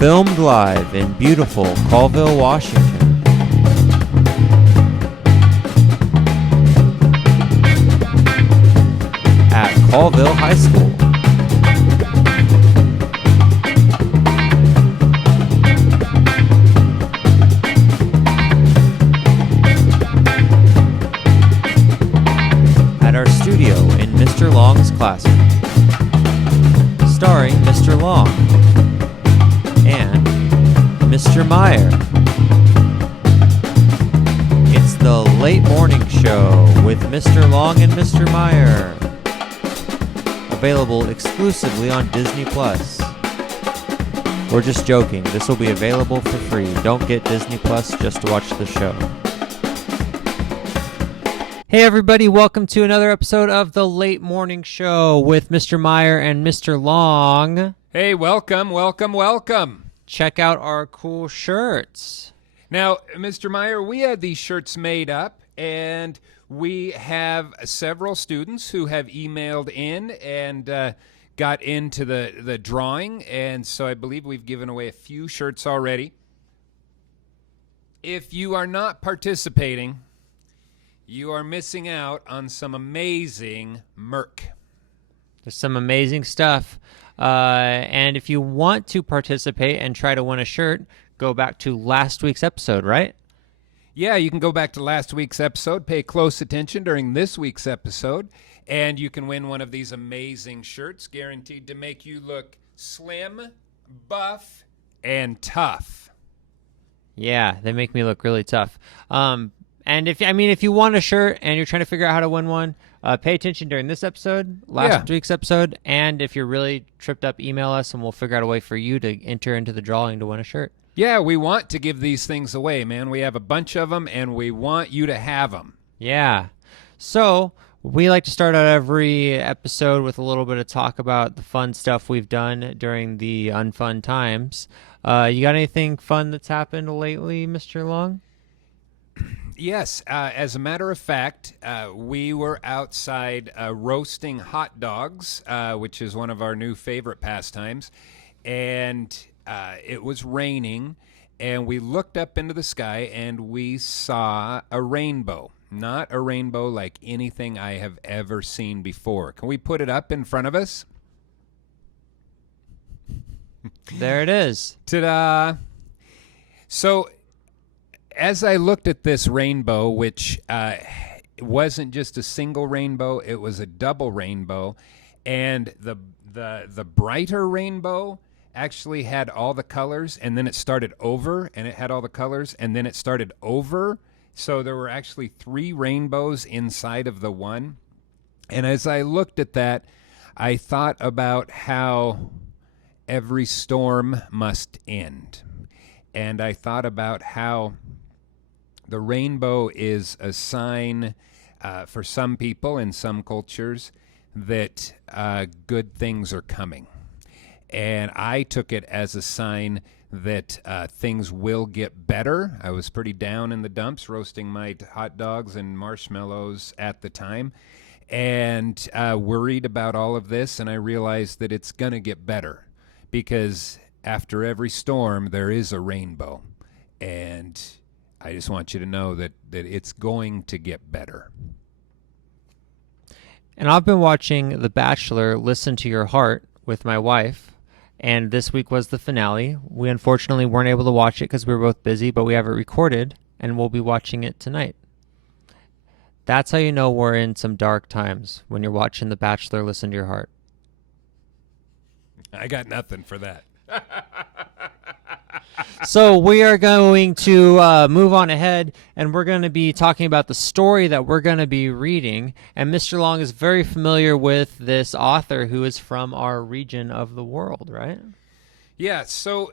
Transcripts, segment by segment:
Filmed live in beautiful Colville, Washington. At Colville High School. At our studio in Mr. Long's classroom. Starring Mr. Long and Mr. Meyer. It's the Late Morning Show with Mr. Long and Mr. Meyer. Available exclusively on Disney+. We're just joking. This will be available for free. Don't get Disney+ just to watch the show. Hey everybody, welcome to another episode of the Late Morning Show with Mr. Meyer and Mr. Long. Hey, welcome. Check out our cool shirts. Now, Mr. Meyer, we had these shirts made up, and we have several students who have emailed in and got into the drawing, and so I believe we've given away a few shirts already. If you are not participating, you are missing out on some amazing merch. There's some amazing stuff. And if you want to participate and try to win a shirt, go back to last week's episode, right? Yeah, you can go back to last week's episode, pay close attention during this week's episode, and you can win one of these amazing shirts guaranteed to make you look slim, buff, and tough. Yeah, they make me look really tough. And if you want a shirt and you're trying to figure out how to win one, pay attention during this episode, last week's episode, and if you're really tripped up, email us and we'll figure out a way for you to enter into the drawing to win a shirt. Yeah, we want to give these things away, man. We have a bunch of them and we want you to have them. Yeah. So we like to start out every episode with a little bit of talk about the fun stuff we've done during the unfun times. You got anything fun that's happened lately, Mr. Long? Yes, as a matter of fact, we were outside roasting hot dogs, which is one of our new favorite pastimes, and it was raining, and we looked up into the sky, and we saw a rainbow. Not a rainbow like anything I have ever seen before. Can we put it up in front of us? There it is. Ta-da! So as I looked at this rainbow, which wasn't just a single rainbow, it was a double rainbow, and the brighter rainbow actually had all the colors, and then it started over, and it had all the colors, and then it started over. So there were actually 3 rainbows inside of the one. And as I looked at that, I thought about how every storm must end. And I thought about how the rainbow is a sign for some people in some cultures that good things are coming. And I took it as a sign that things will get better. I was pretty down in the dumps roasting my hot dogs and marshmallows at the time and worried about all of this. And I realized that it's going to get better because after every storm, there is a rainbow. And I just want you to know that it's going to get better. And I've been watching The Bachelor, Listen to Your Heart with my wife, and this week was the finale. We unfortunately weren't able to watch it because we were both busy, but we have it recorded, and we'll be watching it tonight. That's how you know we're in some dark times, when you're watching The Bachelor, Listen to Your Heart. I got nothing for that. So we are going to move on ahead, and we're going to be talking about the story that we're going to be reading. And Mr. Long is very familiar with this author who is from our region of the world, right? Yeah, so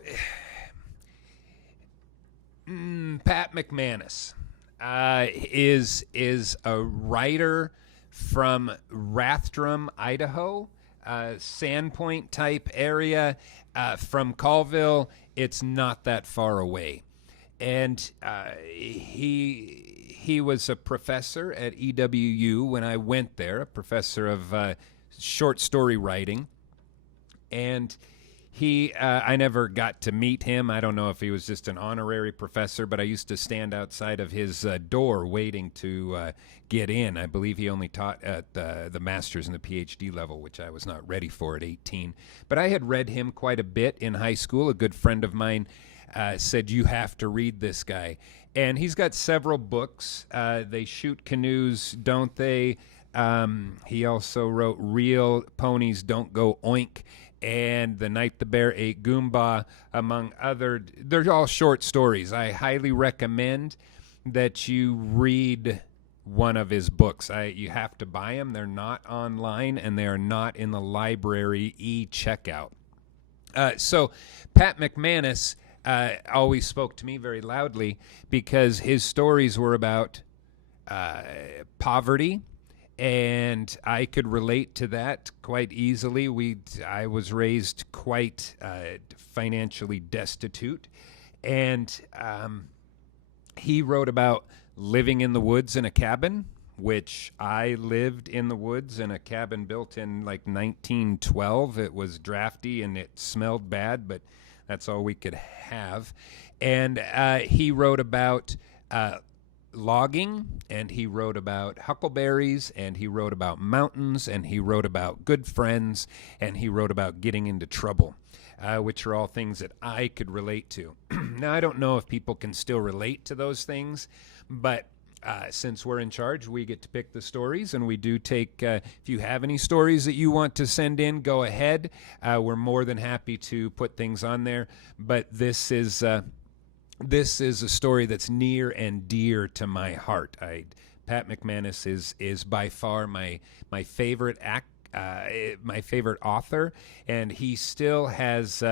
Pat McManus is a writer from Rathdrum, Idaho, Sandpoint type area. From Colville, it's not that far away. And he was a professor at EWU when I went there, a professor of short story writing. And I never got to meet him. I don't know if he was just an honorary professor, but I used to stand outside of his door waiting to get in. I believe he only taught at the master's and the PhD level, which I was not ready for at 18. But I had read him quite a bit in high school. A good friend of mine said, "You have to read this guy." And he's got several books. They Shoot Canoes, Don't They? He also wrote Real Ponies Don't Go Oink and The Night the Bear Ate Goomba, among other. They're all short stories. I highly recommend that you read one of his books. You have to buy them. They're not online, and they are not in the library e-checkout. So Pat McManus always spoke to me very loudly because his stories were about poverty, and I could relate to that quite easily. I was raised quite financially destitute, and he wrote about living in the woods in a cabin, which I lived in the woods in a cabin built in like 1912. It was drafty and it smelled bad, but that's all we could have. And he wrote about logging, and he wrote about huckleberries, and he wrote about mountains, and he wrote about good friends, and he wrote about getting into trouble, which are all things that I could relate to. Now, I don't know if people can still relate to those things, but since we're in charge, we get to pick the stories, and we do take, if you have any stories that you want to send in, go ahead. We're more than happy to put things on there, but this is a story that's near and dear to my heart. Pat McManus is by far my favorite my favorite author, and he still has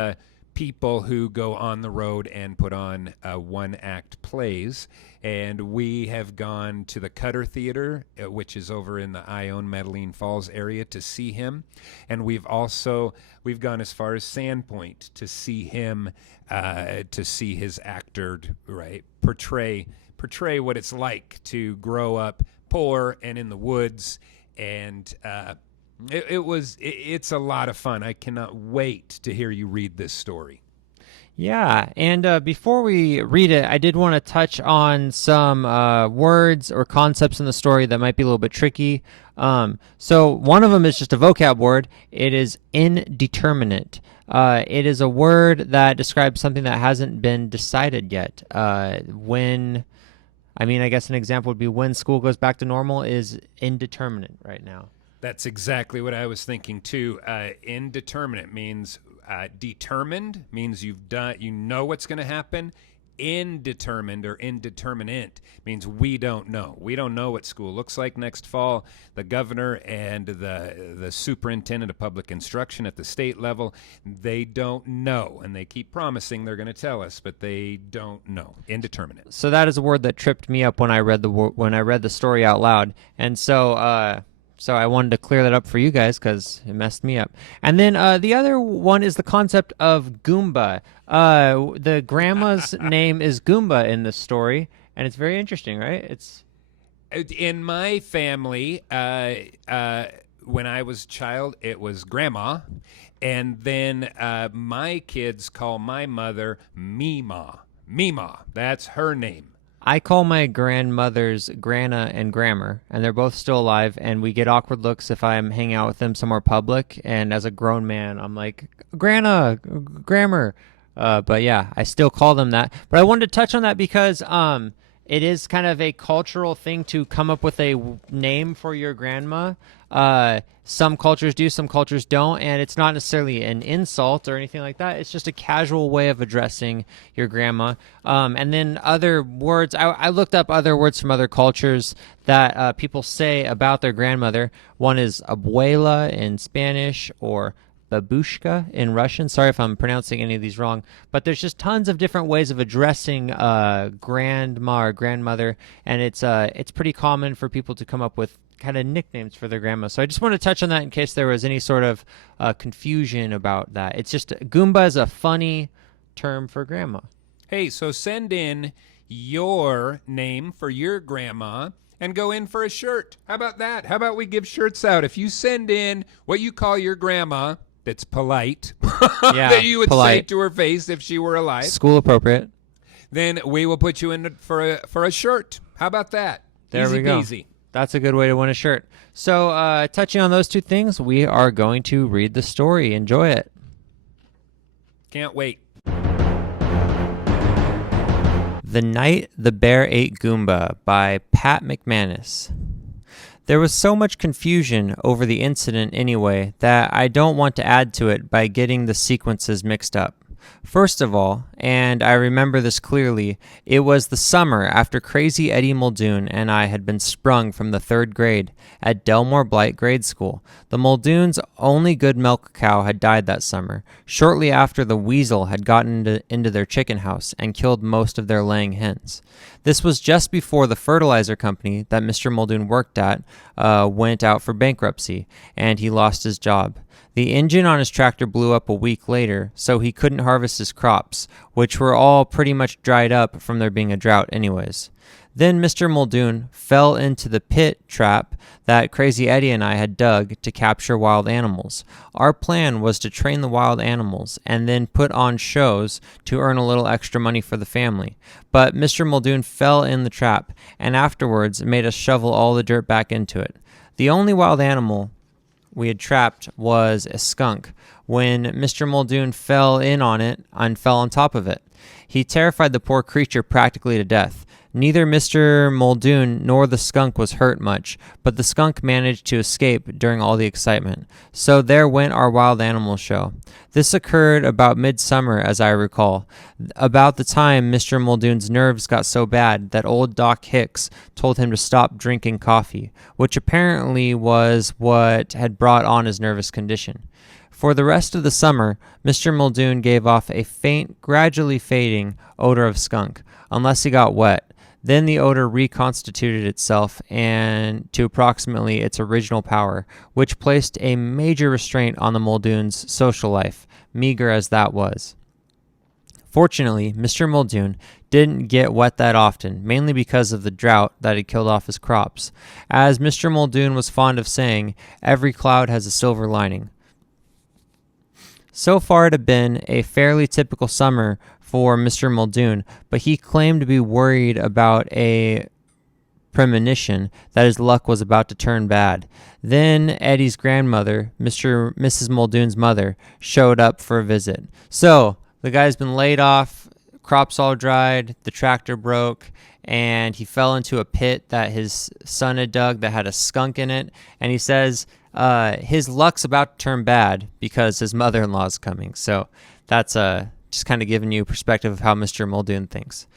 people who go on the road and put on one-act plays. And we have gone to the Cutter Theater, which is over in the Ione, Medellin Falls area, to see him. And we've gone as far as Sandpoint to see him, to see his actor, right, portray what it's like to grow up poor and in the woods. And it's a lot of fun. I cannot wait to hear you read this story. Yeah, and before we read it, I did want to touch on some words or concepts in the story that might be a little bit tricky. So one of them is just a vocab word. It is indeterminate. It is a word that describes something that hasn't been decided yet. I guess an example would be when school goes back to normal is indeterminate right now. That's exactly what I was thinking too. Indeterminate means determined, means you know what's going to happen. Indetermined or indeterminate means we don't know. We don't know what school looks like next fall. The governor and the superintendent of public instruction at the state level, they don't know, and they keep promising they're going to tell us, but they don't know. Indeterminate. So that is a word that tripped me up when I read the story out loud, and so I wanted to clear that up for you guys because it messed me up. And then the other one is the concept of Goomba. The grandma's name is Goomba in this story, and it's very interesting, right? It's in my family. When I was a child, it was Grandma, and then my kids call my mother Mima. Mima, that's her name. I call my grandmothers Grana and Grammer, and they're both still alive, and we get awkward looks if I'm hanging out with them somewhere public, and as a grown man, I'm like, Grana, Grammer. But yeah, I still call them that. But I wanted to touch on that because it is kind of a cultural thing to come up with a name for your grandma. Some cultures do, some cultures don't, and it's not necessarily an insult or anything like that. It's just a casual way of addressing your grandma. And then other words, I looked up other words from other cultures that people say about their grandmother. One is abuela in Spanish or babushka in Russian. Sorry if I'm pronouncing any of these wrong, but there's just tons of different ways of addressing grandma or grandmother, and it's pretty common for people to come up with kind of nicknames for their grandma. So I just want to touch on that in case there was any sort of confusion about that. It's just Goomba is a funny term for grandma. Hey, so send in your name for your grandma and go in for a shirt. How about that? How about we give shirts out? If you send in what you call your grandma, that's polite Yeah, that you would say polite. to her face if she were alive, School appropriate. then we will put you in for a shirt. How about that? There Easy we go. peasy. That's a good way to win a shirt. So, touching on those two things, we are going to read the story. Enjoy it. Can't wait. The Night the Bear Ate Goomba by Pat McManus. There was so much confusion over the incident anyway that I don't want to add to it by getting the sequences mixed up. First of all, and I remember this clearly, it was the summer after Crazy Eddie Muldoon and I had been sprung from the 3rd grade at Delmore Blight Grade School. The Muldoons' only good milk cow had died that summer, shortly after the weasel had gotten into their chicken house and killed most of their laying hens. This was just before the fertilizer company that Mr. Muldoon worked at went out for bankruptcy, and he lost his job. The engine on his tractor blew up a week later, so he couldn't harvest his crops, which were all pretty much dried up from there being a drought anyways. Then Mr. Muldoon fell into the pit trap that Crazy Eddie and I had dug to capture wild animals. Our plan was to train the wild animals and then put on shows to earn a little extra money for the family. But Mr. Muldoon fell in the trap and afterwards made us shovel all the dirt back into it. The only wild animal we had trapped was a skunk when Mr. Muldoon fell in on it and fell on top of it. He terrified the poor creature practically to death. Neither Mr. Muldoon nor the skunk was hurt much, but the skunk managed to escape during all the excitement. So there went our wild animal show. This occurred about midsummer, as I recall, about the time Mr. Muldoon's nerves got so bad that old Doc Hicks told him to stop drinking coffee, which apparently was what had brought on his nervous condition. For the rest of the summer, Mr. Muldoon gave off a faint, gradually fading odor of skunk, unless he got wet. Then the odor reconstituted itself and to approximately its original power, which placed a major restraint on the Muldoons' social life, meager as that was. Fortunately, Mr. Muldoon didn't get wet that often, mainly because of the drought that had killed off his crops. As Mr. Muldoon was fond of saying, every cloud has a silver lining. So far it had been a fairly typical summer for Mr. Muldoon, but he claimed to be worried about a premonition that his luck was about to turn bad. Then Eddie's grandmother, Mrs. Muldoon's mother, showed up for a visit. So, the guy's been laid off, crops all dried, the tractor broke, and he fell into a pit that his son had dug that had a skunk in it, and he says his luck's about to turn bad because his mother-in-law's coming. So, that's just kind of giving you a perspective of how Mr. Muldoon thinks.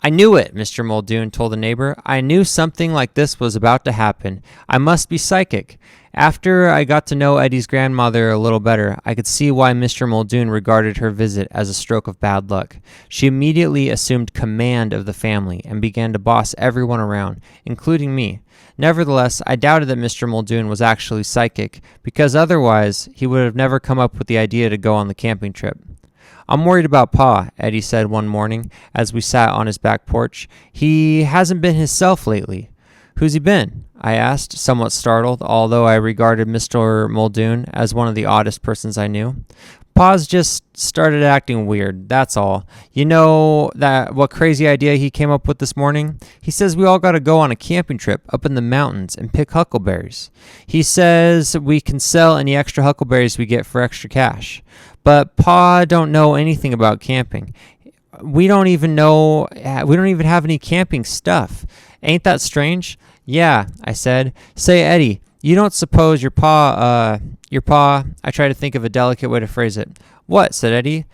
I knew it, Mr. Muldoon told a neighbor. I knew something like this was about to happen. I must be psychic. After I got to know Eddie's grandmother a little better, I could see why Mr. Muldoon regarded her visit as a stroke of bad luck. She immediately assumed command of the family and began to boss everyone around, including me. Nevertheless, I doubted that Mr. Muldoon was actually psychic, because otherwise he would have never come up with the idea to go on the camping trip. I'm worried about Pa, Eddie said one morning as we sat on his back porch. He hasn't been himself lately. Who's he been? I asked, somewhat startled, although I regarded Mr. Muldoon as one of the oddest persons I knew. Pa's just started acting weird, that's all. You know what crazy idea he came up with this morning? He says we all got to go on a camping trip up in the mountains and pick huckleberries. He says we can sell any extra huckleberries we get for extra cash. But Pa don't know anything about camping. We don't even have any camping stuff. Ain't that strange? Yeah, I said. Say, Eddie, you don't suppose your pa, I tried to think of a delicate way to phrase it. What? Said Eddie.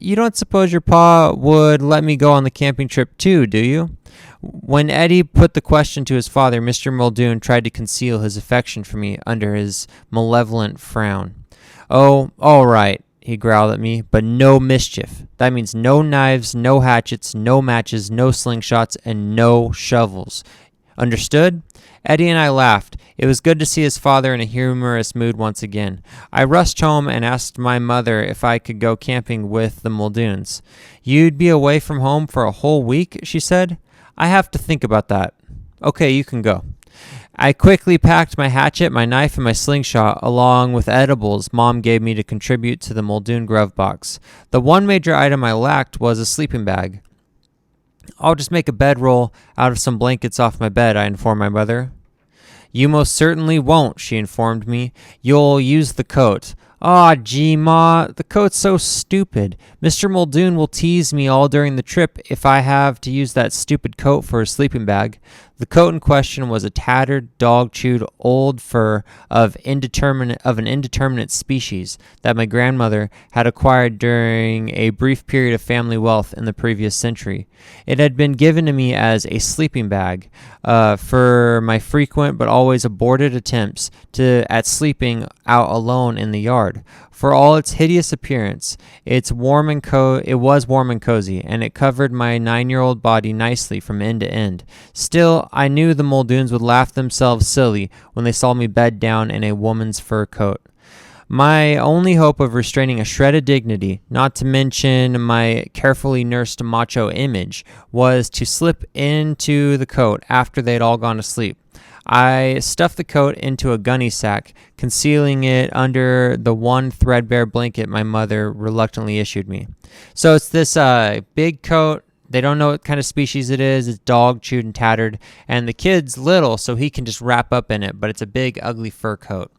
You don't suppose your pa would let me go on the camping trip too, do you? When Eddie put the question to his father, Mr. Muldoon tried to conceal his affection for me under his malevolent frown. Oh, all right, he growled at me, but no mischief. That means no knives, no hatchets, no matches, no slingshots, and no shovels. Understood? Eddie and I laughed. It was good to see his father in a humorous mood once again. I rushed home and asked my mother if I could go camping with the Muldoons. You'd be away from home for a whole week, she said. I have to think about that. Okay, you can go. I quickly packed my hatchet, my knife, and my slingshot, along with edibles Mom gave me to contribute to the Muldoon glove box. The one major item I lacked was a sleeping bag. I'll just make a bedroll out of some blankets off my bed, I informed my mother. You most certainly won't, she informed me. You'll use the coat. Aw, gee, Ma, the coat's so stupid. Mr. Muldoon will tease me all during the trip if I have to use that stupid coat for a sleeping bag. The coat in question was a tattered, dog-chewed old fur of an indeterminate species that my grandmother had acquired during a brief period of family wealth in the previous century. It had been given to me as a sleeping bag for my frequent but always aborted attempts at sleeping out alone in the yard. For all its hideous appearance, it was warm and cozy, and it covered my 9-year-old body nicely from end to end. Still, I knew the Muldoons would laugh themselves silly when they saw me bed down in a woman's fur coat. My only hope of restraining a shred of dignity, not to mention my carefully nursed macho image, was to slip into the coat after they'd all gone to sleep. I stuffed the coat into a gunny sack, concealing it under the one threadbare blanket my mother reluctantly issued me. So it's this big coat. They don't know what kind of species it is. It's dog chewed and tattered. And the kid's little, so he can just wrap up in it. But it's a big, ugly fur coat.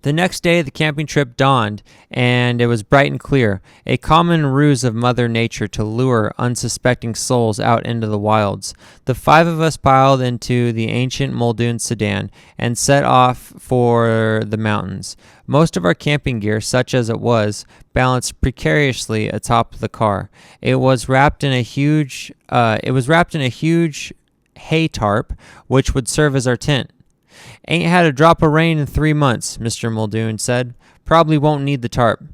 The next day, the camping trip dawned, and it was bright and clear, a common ruse of Mother Nature to lure unsuspecting souls out into the wilds. The 5 of us piled into the ancient Muldoon sedan and set off for the mountains. Most of our camping gear, such as it was, balanced precariously atop the car. It was wrapped in a huge hay tarp, which would serve as our tent. Ain't had a drop of rain in 3 months, Mr. Muldoon said. Probably won't need the tarp.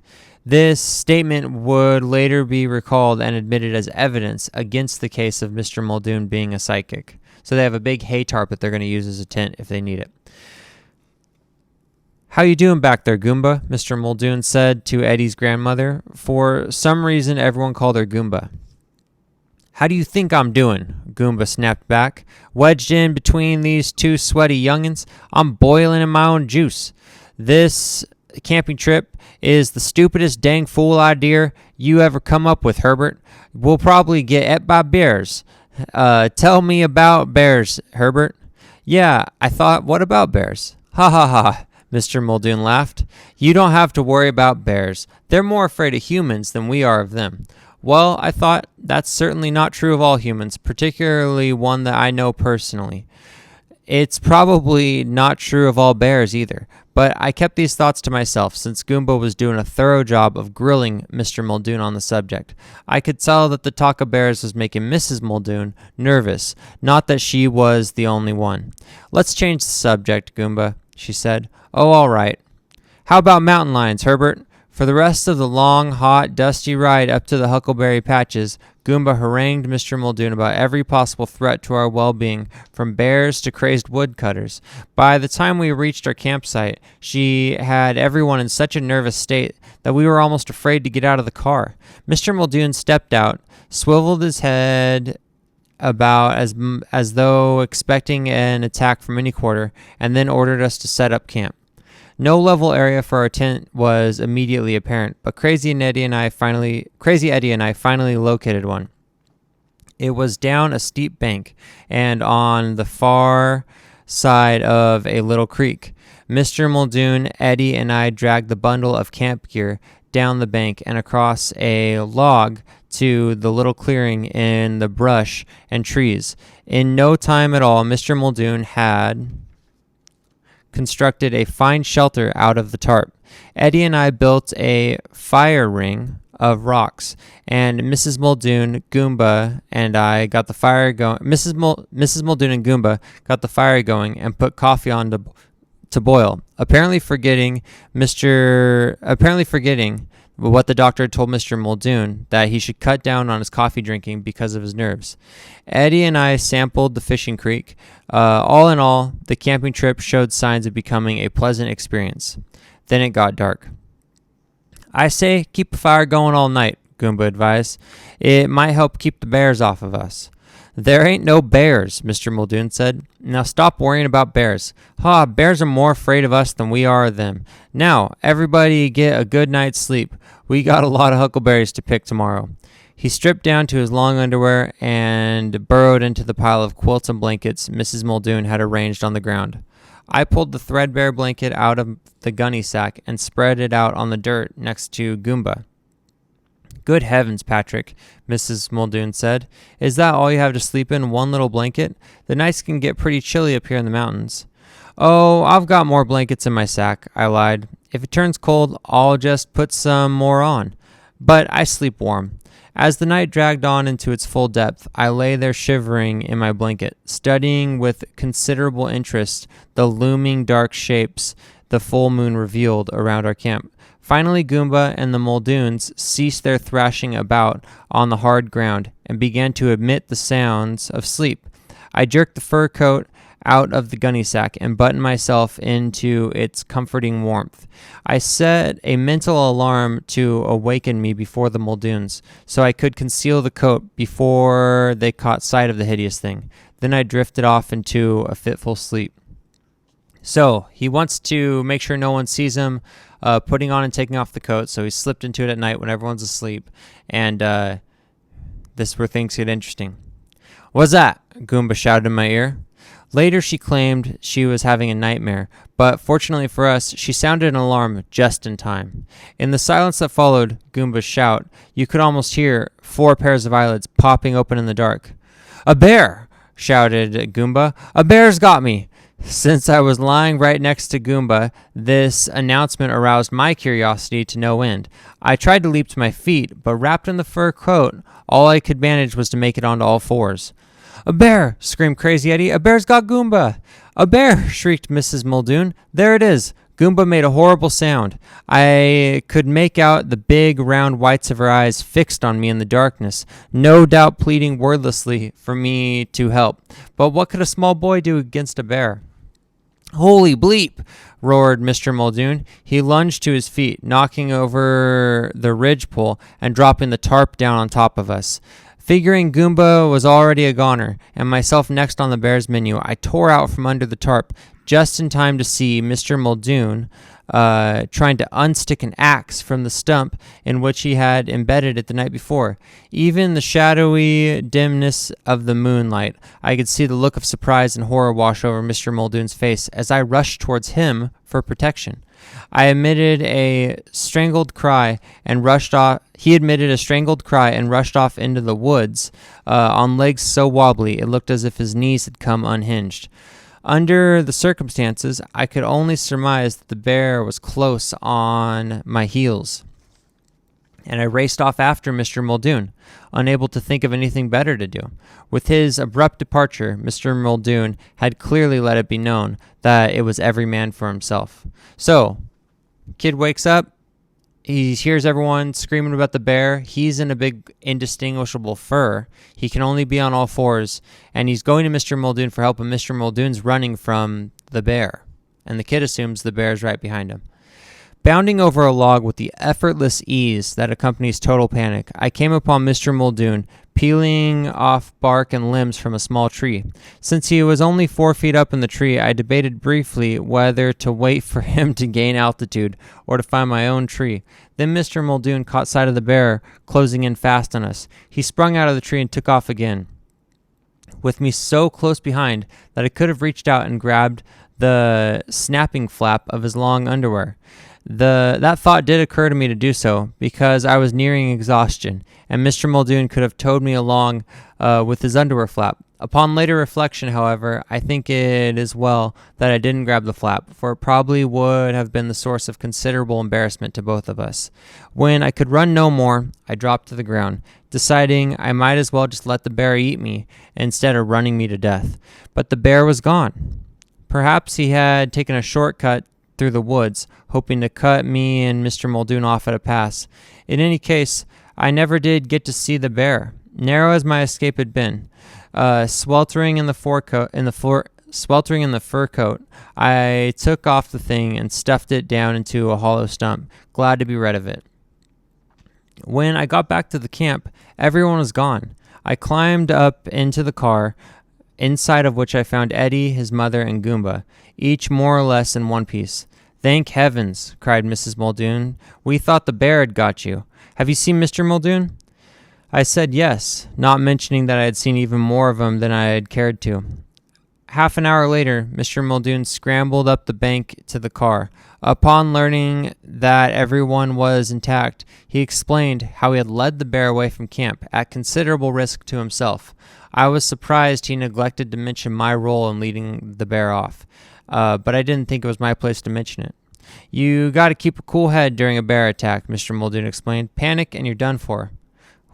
This statement would later be recalled and admitted as evidence against the case of Mr. Muldoon being a psychic. So they have a big hay tarp that they're going to use as a tent if they need it. How you doing back there, Goomba? Mr. Muldoon said to Eddie's grandmother. For some reason, everyone called her Goomba. How do you think I'm doing? Goomba snapped back. Wedged in between these 2 sweaty youngins, I'm boiling in my own juice. This camping trip is the stupidest dang fool idea you ever come up with, Herbert. We'll probably get ate by bears. Tell me about bears, Herbert. Yeah, I thought, what about bears? Ha ha ha. Mr. Muldoon laughed. You don't have to worry about bears. They're more afraid of humans than we are of them. Well, I thought that's certainly not true of all humans, particularly one that I know personally. It's probably not true of all bears either, but I kept these thoughts to myself since Goomba was doing a thorough job of grilling Mr. Muldoon on the subject. I could tell that the talk of bears was making Mrs. Muldoon nervous, not that she was the only one. Let's change the subject, Goomba, she said. Oh, all right. How about mountain lions, Herbert? For the rest of the long, hot, dusty ride up to the Huckleberry Patches, Goomba harangued Mr. Muldoon about every possible threat to our well-being, from bears to crazed woodcutters. By the time we reached our campsite, she had everyone in such a nervous state that we were almost afraid to get out of the car. Mr. Muldoon stepped out, swiveled his head about as though expecting an attack from any quarter, and then ordered us to set up camp. No level area for our tent was immediately apparent, but Crazy Eddie and I finally located one. It was down a steep bank and on the far side of a little creek. Mr. Muldoon, Eddie, and I dragged the bundle of camp gear down the bank and across a log to the little clearing in the brush and trees. In no time at all, Mr. Muldoon had constructed a fine shelter out of the tarp. Eddie and I built a fire ring of rocks, and Mrs. Muldoon, Goomba, and I got the fire going. Mrs. Muldoon and Goomba got the fire going and put coffee on to boil. Apparently forgetting what the doctor had told Mr. Muldoon, that he should cut down on his coffee drinking because of his nerves. Eddie and I sampled the fishing creek. All in all, the camping trip showed signs of becoming a pleasant experience. Then it got dark. I say keep a fire going all night, Goomba advised. It might help keep the bears off of us. There ain't no bears, Mr. Muldoon said. Now stop worrying about bears. Bears are more afraid of us than we are of them. Now, everybody get a good night's sleep. We got a lot of huckleberries to pick tomorrow. He stripped down to his long underwear and burrowed into the pile of quilts and blankets Mrs. Muldoon had arranged on the ground. I pulled the threadbare blanket out of the gunny sack and spread it out on the dirt next to Goomba. Good heavens, Patrick, Mrs. Muldoon said. Is that all you have to sleep in, one little blanket? The nights can get pretty chilly up here in the mountains. Oh, I've got more blankets in my sack, I lied. If it turns cold, I'll just put some more on. But I sleep warm. As the night dragged on into its full depth, I lay there shivering in my blanket, studying with considerable interest the looming dark shapes the full moon revealed around our camp. Finally, Goomba and the Muldoons ceased their thrashing about on the hard ground and began to emit the sounds of sleep. I jerked the fur coat out of the gunny sack and buttoned myself into its comforting warmth. I set a mental alarm to awaken me before the Muldoons, so I could conceal the coat before they caught sight of the hideous thing. Then I drifted off into a fitful sleep. So he wants to make sure no one sees him putting on and taking off the coat, so he slipped into it at night when everyone's asleep, and this is where things get interesting. What's that? Goomba shouted in my ear. Later she claimed she was having a nightmare, but fortunately for us, she sounded an alarm just in time. In the silence that followed Goomba's shout, you could almost hear 4 pairs of eyelids popping open in the dark. A bear! Shouted Goomba. A bear's got me! Since I was lying right next to Goomba, this announcement aroused my curiosity to no end. I tried to leap to my feet, but wrapped in the fur coat, all I could manage was to make it onto all fours. A bear! Screamed Crazy Eddie. A bear's got Goomba! A bear! Shrieked Mrs. Muldoon. There it is! Goomba made a horrible sound. I could make out the big, round whites of her eyes fixed on me in the darkness, no doubt pleading wordlessly for me to help. But what could a small boy do against a bear? Holy bleep! Roared Mr. Muldoon. He lunged to his feet, knocking over the ridgepole and dropping the tarp down on top of us. Figuring Goomba was already a goner, and myself next on the bear's menu, I tore out from under the tarp just in time to see Mr. Muldoon trying to unstick an axe from the stump in which he had embedded it the night before. Even the shadowy dimness of the moonlight, I could see the look of surprise and horror wash over Mr. Muldoon's face as I rushed towards him for protection. I emitted a strangled cry and rushed off. He emitted a strangled cry and rushed off into the woods on legs so wobbly it looked as if his knees had come unhinged. Under the circumstances, I could only surmise that the bear was close on my heels, and I raced off after Mr. Muldoon, unable to think of anything better to do. With his abrupt departure, Mr. Muldoon had clearly let it be known that it was every man for himself. So, kid wakes up, he hears everyone screaming about the bear. He's in a big indistinguishable fur. He can only be on all fours, and he's going to Mr. Muldoon for help, and Mr. Muldoon's running from the bear, and the kid assumes the bear's right behind him. Bounding over a log with the effortless ease that accompanies total panic, I came upon Mr. Muldoon peeling off bark and limbs from a small tree. Since he was only 4 feet up in the tree, I debated briefly whether to wait for him to gain altitude or to find my own tree. Then Mr. Muldoon caught sight of the bear closing in fast on us. He sprung out of the tree and took off again, with me so close behind that I could have reached out and grabbed the snapping flap of his long underwear. That thought did occur to me to do so, because I was nearing exhaustion, and Mr. Muldoon could have towed me along with his underwear flap. Upon later reflection, however, I think it is well that I didn't grab the flap, for it probably would have been the source of considerable embarrassment to both of us. When I could run no more, I dropped to the ground, deciding I might as well just let the bear eat me instead of running me to death. But the bear was gone. Perhaps he had taken a shortcut through the woods, hoping to cut me and Mr. Muldoon off at a pass. In any case, I never did get to see the bear, narrow as my escape had been. Sweltering in the fur coat, I took off the thing and stuffed it down into a hollow stump, glad to be rid of it. When I got back to the camp, everyone was gone. I climbed up into the car, inside of which I found Eddie, his mother, and Goomba, each more or less in one piece. "Thank heavens," cried Mrs. Muldoon. "We thought the bear had got you. Have you seen Mr. Muldoon?" I said yes, not mentioning that I had seen even more of him than I had cared to. Half an hour later, Mr. Muldoon scrambled up the bank to the car. Upon learning that everyone was intact, he explained how he had led the bear away from camp at considerable risk to himself. I was surprised he neglected to mention my role in leading the bear off, but I didn't think it was my place to mention it. "You got to keep a cool head during a bear attack," Mr. Muldoon explained. "Panic and you're done for."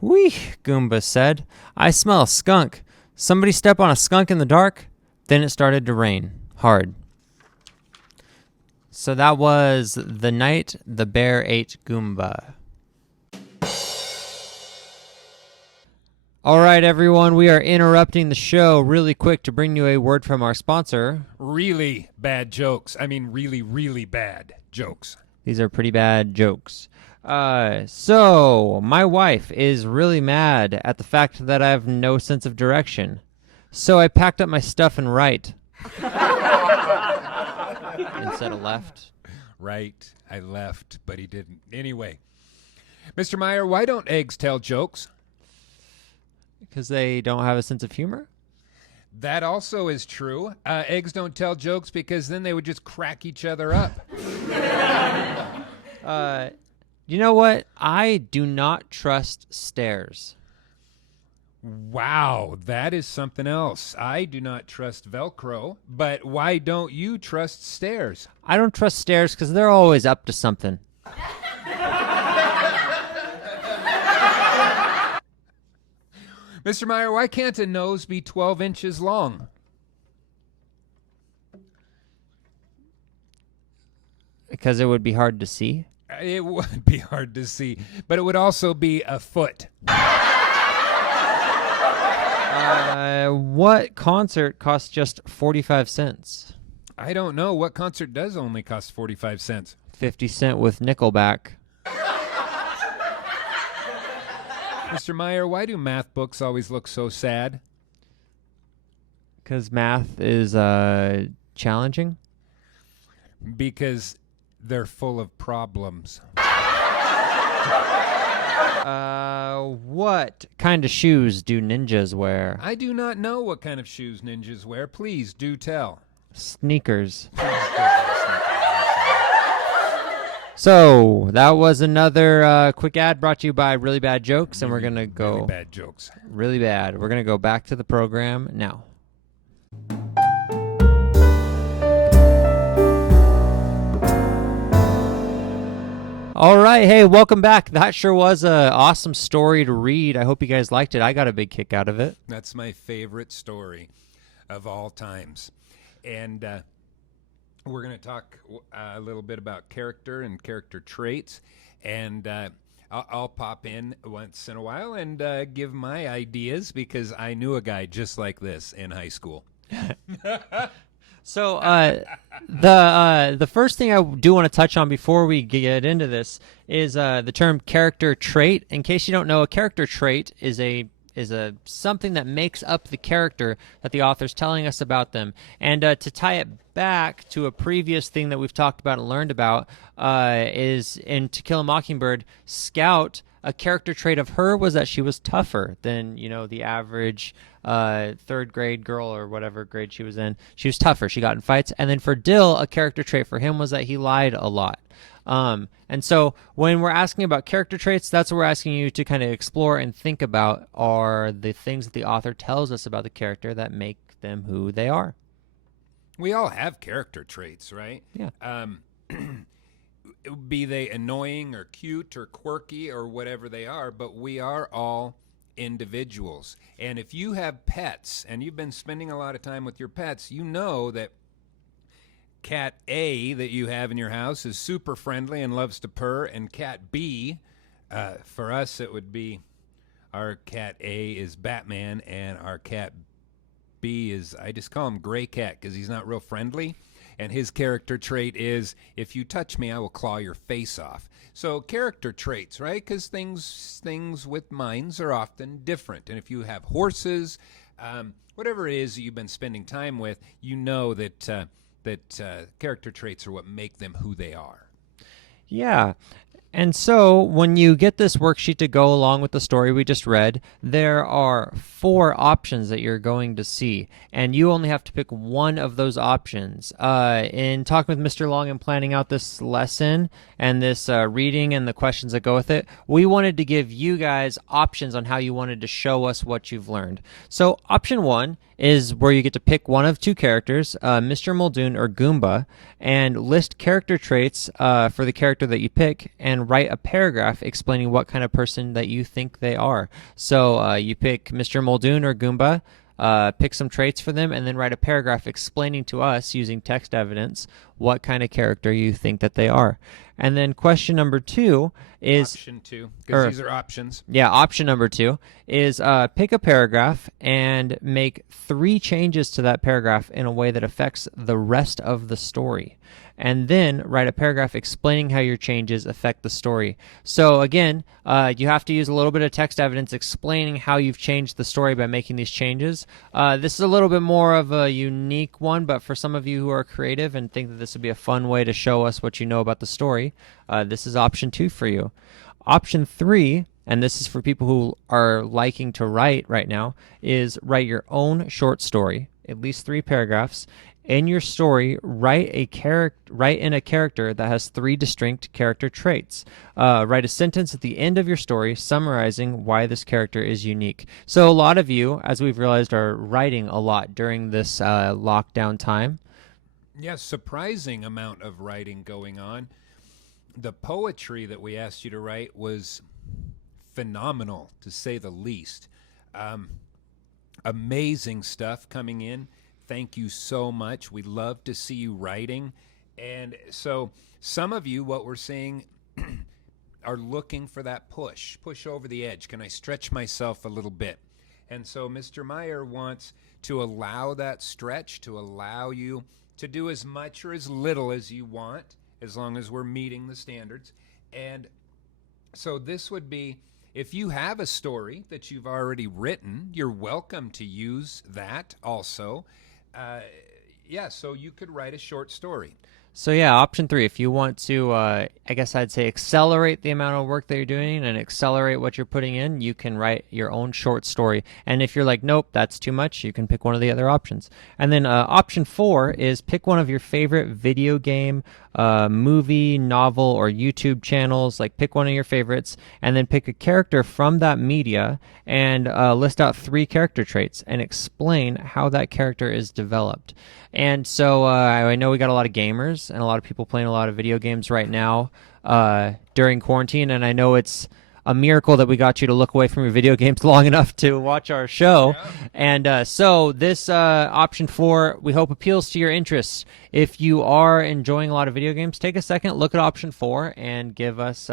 "Whee," Goomba said. "I smell a skunk. Somebody step on a skunk in the dark?" Then it started to rain, hard. So that was The Night the Bear Ate Goomba. All right, everyone, we are interrupting the show really quick to bring you a word from our sponsor. Really bad jokes. I mean, really, really bad jokes. These are pretty bad jokes. So my wife is really mad at the fact that I have no sense of direction. So I packed up my stuff and right. Instead of left. Right. I left, but he didn't. Anyway, Mr. Meyer, why don't eggs tell jokes? Because they don't have a sense of humor? That also is true. Eggs don't tell jokes because then they would just crack each other up. You know what? I do not trust stairs. Wow, that is something else. I do not trust Velcro, but why don't you trust stairs? I don't trust stairs because they're always up to something. Mr. Meyer, why can't a nose be 12 inches long? Because it would be hard to see. It would be hard to see, but it would also be a foot. What concert costs just 45 cents? I don't know. What concert does only cost 45 cents? 50 Cent with Nickelback. Mr. Meyer, why do math books always look so sad? Because math is challenging. Because they're full of problems. What kind of shoes do ninjas wear? I do not know what kind of shoes ninjas wear. Please do tell. Sneakers. So that was another quick ad brought to you by Really Bad Jokes, and we're gonna go really bad jokes. Really bad. We're gonna go back to the program now. All right, hey, welcome back. That sure was an awesome story to read. I hope you guys liked it. I got a big kick out of it. That's my favorite story of all times. And we're going to talk a little bit about character and character traits. And I'll pop in once in a while and give my ideas because I knew a guy just like this in high school. So the first thing I do want to touch on before we get into this is the term character trait. In case you don't know, a character trait is a something that makes up the character that the author's telling us about them. And to tie it back to a previous thing that we've talked about and learned about is in To Kill a Mockingbird, Scout. A character trait of her was that she was tougher than, the average third grade girl or whatever grade she was in. She was tougher. She got in fights. And then for Dill, a character trait for him was that he lied a lot. And so when we're asking about character traits, that's what we're asking you to kind of explore and think about are the things that the author tells us about the character that make them who they are. We all have character traits, right? Yeah. Be they annoying or cute or quirky or whatever they are, but we are all individuals. And if you have pets and you've been spending a lot of time with your pets, you know that cat A that you have in your house is super friendly and loves to purr, and cat B, for us it would be our cat A is Batman and our cat B is, I just call him Gray Cat because he's not real friendly. and his character trait is, if you touch me, I will claw your face off. So character traits, right? Because things with minds are often different. And if you have horses, whatever it is that you've been spending time with, you know that character traits are what make them who they are. Yeah. And so when you get this worksheet to go along with the story we just read, there are 4 options that you're going to see, and you only have to pick one of those options. In talking with Mr. Long and planning out this lesson and this reading and the questions that go with it, we wanted to give you guys options on how you wanted to show us what you've learned. So option 1 is where you get to pick one of 2 characters, Mr. Muldoon or Goomba, and list character traits for the character that you pick and write a paragraph explaining what kind of person that you think they are. So you pick Mr. Muldoon or Goomba, pick some traits for them, and then write a paragraph explaining to us using text evidence what kind of character you think that they are. And then question number 2 is... Option 2, because these are options. Yeah, option number 2 is pick a paragraph and make 3 changes to that paragraph in a way that affects the rest of the story. And then write a paragraph explaining how your changes affect the story. So again, you have to use a little bit of text evidence explaining how you've changed the story by making these changes. This is a little bit more of a unique one, but for some of you who are creative and think that this would be a fun way to show us what you know about the story, this is option 2 for you. Option 3, and this is for people who are liking to write right now, is write your own short story, at least 3 paragraphs. In your story, write in a character that has 3 distinct character traits. Write a sentence at the end of your story summarizing why this character is unique. So a lot of you, as we've realized, are writing a lot during this lockdown time. Yes, surprising amount of writing going on. The poetry that we asked you to write was phenomenal, to say the least. Amazing stuff coming in. Thank you so much. We love to see you writing. And so some of you, what we're seeing, are looking for that push over the edge. Can I stretch myself a little bit? And so Mr. Meyer wants to allow that stretch, to allow you to do as much or as little as you want, as long as we're meeting the standards. And so this would be, if you have a story that you've already written, you're welcome to use that also. So you could write a short story. So yeah, option 3, if you want to, I guess I'd say accelerate the amount of work that you're doing and accelerate what you're putting in, you can write your own short story. And if you're like, nope, that's too much, you can pick one of the other options. And then option 4 is pick one of your favorite video game, movie, novel, or YouTube channels. Like pick one of your favorites and then pick a character from that media and list out 3 character traits and explain how that character is developed. And so I know we got a lot of gamers and a lot of people playing a lot of video games right now during quarantine, and I know it's a miracle that we got you to look away from your video games long enough to watch our show. Yeah. And so this option 4, we hope appeals to your interests. If you are enjoying a lot of video games, take a second, look at option 4, and give us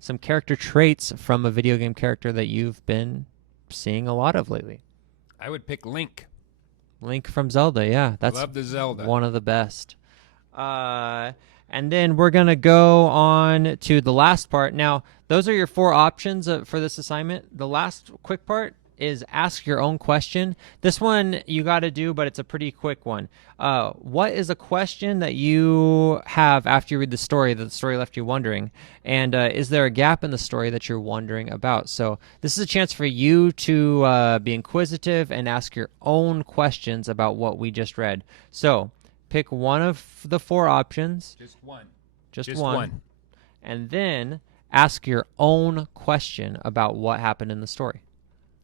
some character traits from a video game character that you've been seeing a lot of lately. I would pick Link. Link from Zelda, yeah. That's love the Zelda. One of the best. And then we're going to go on to the last part. Now, those are your 4 options for this assignment. The last quick part is ask your own question. This one you got to do, but it's a pretty quick one. What is a question that you have after you read the story that the story left you wondering? And is there a gap in the story that you're wondering about? So this is a chance for you to be inquisitive and ask your own questions about what we just read. So pick one of the 4 options. Just one. Just one. And then ask your own question about what happened in the story.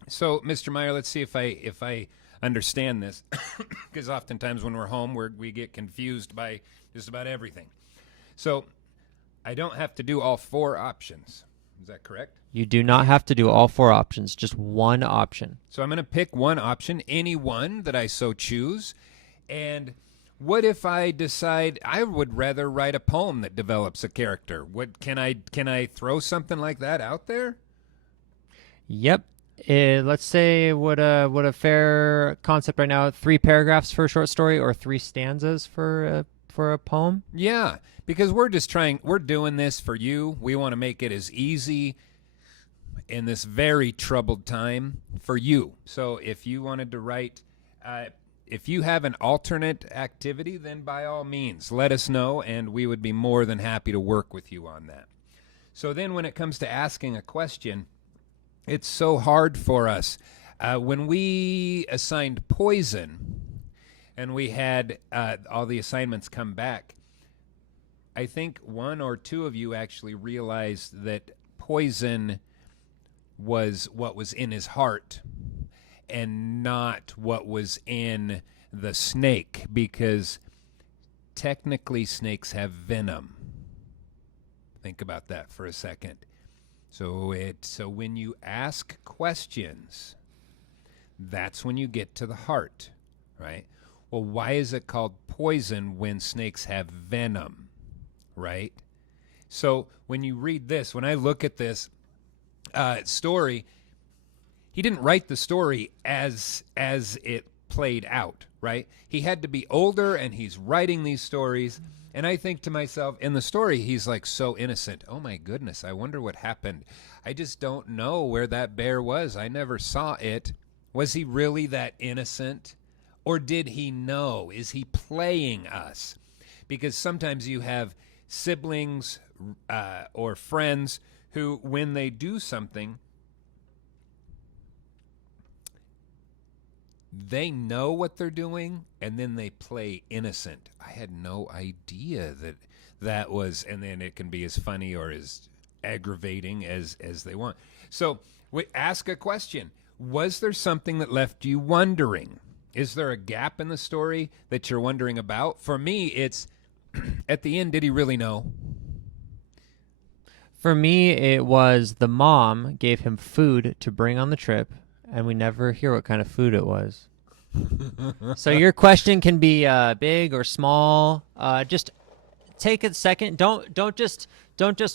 So, Mr. Meyer, let's see if I understand this, because oftentimes when we're home, we get confused by just about everything. So, I don't have to do all 4 options. Is that correct? You do not have to do all 4 options, just one option. So, I'm going to pick one option, any one that I so choose. And what if I decide I would rather write a poem that develops a character? Can I throw something like that out there? Yep. Let's say would a fair concept right now 3 paragraphs for a short story or 3 stanzas for for a poem? Yeah, because we're doing this for you. We want to make it as easy in this very troubled time for you. So if you wanted to write, if you have an alternate activity, then by all means, let us know, and we would be more than happy to work with you on that. So then when it comes to asking a question, it's so hard for us. When we assigned poison and we had all the assignments come back, I think one or two of you actually realized that poison was what was in his heart and not what was in the snake, because technically snakes have venom. Think about that for a second. So when you ask questions, that's when you get to the heart, right? Well, why is it called poison when snakes have venom, right? So when you read this, when I look at this story, he didn't write the story as it played out, right? He had to be older, and he's writing these stories. And I think to myself, in the story, he's like so innocent. Oh my goodness, I wonder what happened. I just don't know where that bear was. I never saw it. Was he really that innocent? Or did he know? Is he playing us? Because sometimes you have siblings or friends who, when they do something, they know what they're doing, and then they play innocent. I had no idea that was, and then it can be as funny or as aggravating as they want. So we ask a question. Was there something that left you wondering? Is there a gap in the story that you're wondering about? For me, it's at the end, did he really know? For me, it was the mom gave him food to bring on the trip, and we never hear what kind of food it was. So your question can be big or small. Just take a second. Don't just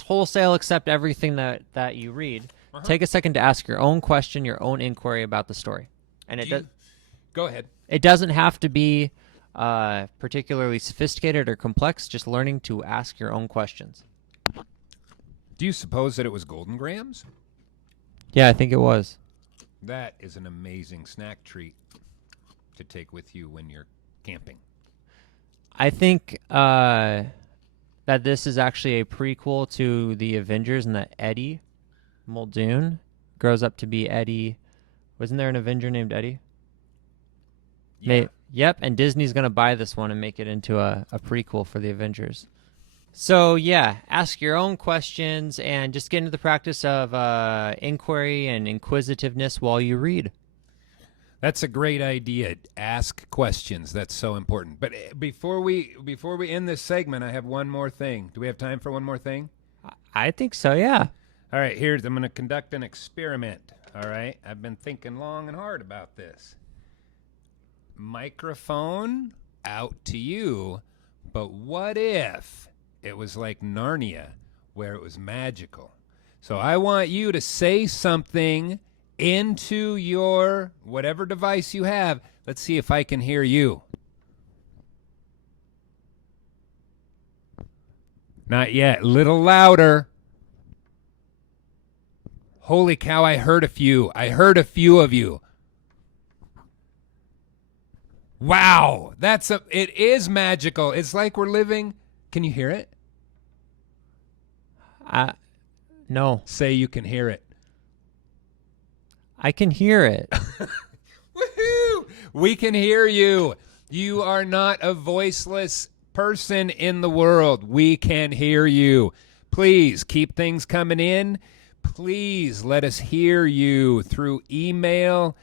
wholesale accept everything that you read. Take a second to ask your own question, your own inquiry about the story. And Go ahead. It doesn't have to be particularly sophisticated or complex. Just learning to ask your own questions. Do you suppose that it was Golden Grams? Yeah, I think it was. That is an amazing snack treat to take with you when you're camping. I think that this is actually a prequel to the Avengers, and that Eddie Muldoon grows up to be Eddie. Wasn't there an Avenger named Eddie? Yeah. Yep, and Disney's going to buy this one and make it into a prequel for the Avengers. So, yeah, ask your own questions and just get into the practice of inquiry and inquisitiveness while you read. That's a great idea. Ask questions. That's so important. But before we end this segment, I have one more thing. Do we have time for one more thing? I think so, yeah. All right, I'm going to conduct an experiment. All right? I've been thinking long and hard about this. Microphone out to you, but what if it was like Narnia, where it was magical? So I want you to say something into your whatever device you have. Let's see if I can hear you. Not yet. A little louder. Holy cow, I heard a few. I heard a few of you. Wow, it is magical. It's like we're living. Can you hear it? No. Say you can hear it. I can hear it. Woohoo! We can hear you. You are not a voiceless person in the world. We can hear you. Please keep things coming in. Please let us hear you through email.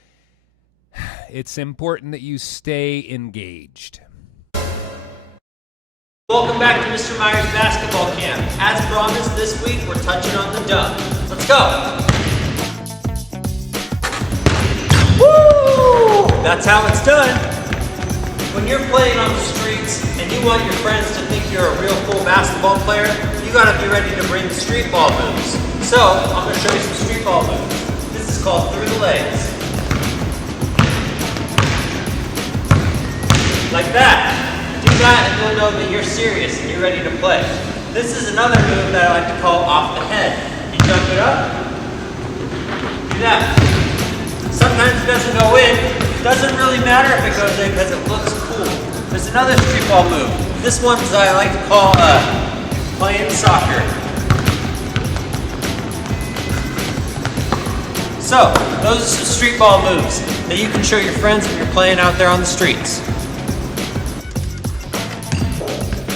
It's important that you stay engaged. Welcome back to Mr. Myers Basketball Camp. As promised, this week we're touching on the dunk. Let's go! Woo! That's how it's done. When you're playing on the streets and you want your friends to think you're a real cool basketball player, you gotta be ready to bring the street ball moves. So, I'm gonna show you some street ball moves. This is called through the legs. Like that. Do shot and you'll know that you're serious and you're ready to play. This is another move that I like to call off the head. You jump it up, do that. Sometimes it doesn't go in. Doesn't really matter if it goes in because it looks cool. There's another street ball move. This one's I like to call playing soccer. So, those are some street ball moves that you can show your friends when you're playing out there on the streets.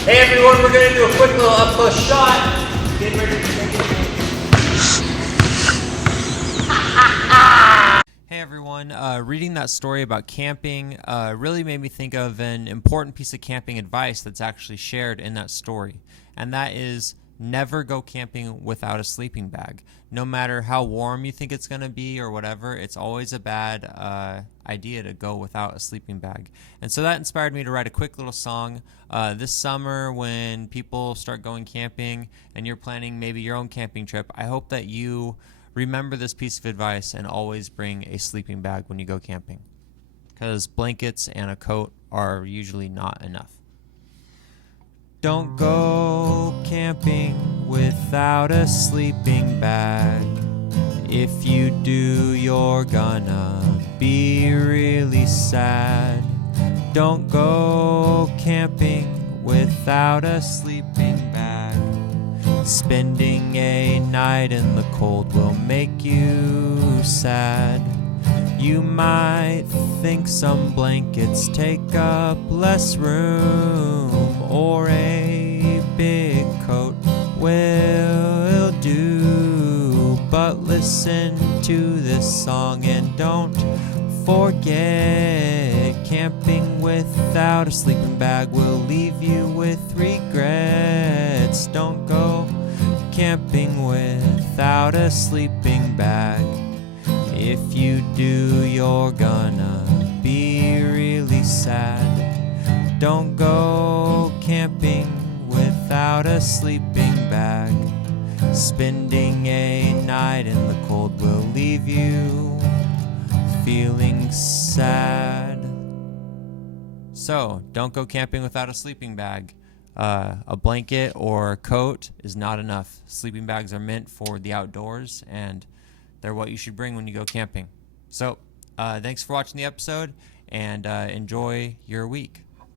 Hey everyone, we're going to do a quick little up close shot. Get ready to take it. Hey everyone, reading that story about camping really made me think of an important piece of camping advice that's actually shared in that story, and that is never go camping without a sleeping bag. No matter how warm you think it's going to be or whatever, it's always a bad idea to go without a sleeping bag. And so that inspired me to write a quick little song. This summer when people start going camping and you're planning maybe your own camping trip, I hope that you remember this piece of advice and always bring a sleeping bag when you go camping, because blankets and a coat are usually not enough. Don't go camping without a sleeping bag. If you do, you're gonna be really sad. Don't go camping without a sleeping bag. Spending a night in the cold will make you sad. You might think some blankets take up less room, or a big coat will do. But listen to this song and don't forget, camping without a sleeping bag will leave you with regrets. Don't go camping without a sleeping bag. If you do, you're gonna be really sad. Don't go camping without a sleeping bag. Spending a night in the cold will leave you feeling sad. So, don't go camping without a sleeping bag. A blanket or a coat is not enough. Sleeping bags are meant for the outdoors, and they're what you should bring when you go camping. So, thanks for watching the episode, and enjoy your week.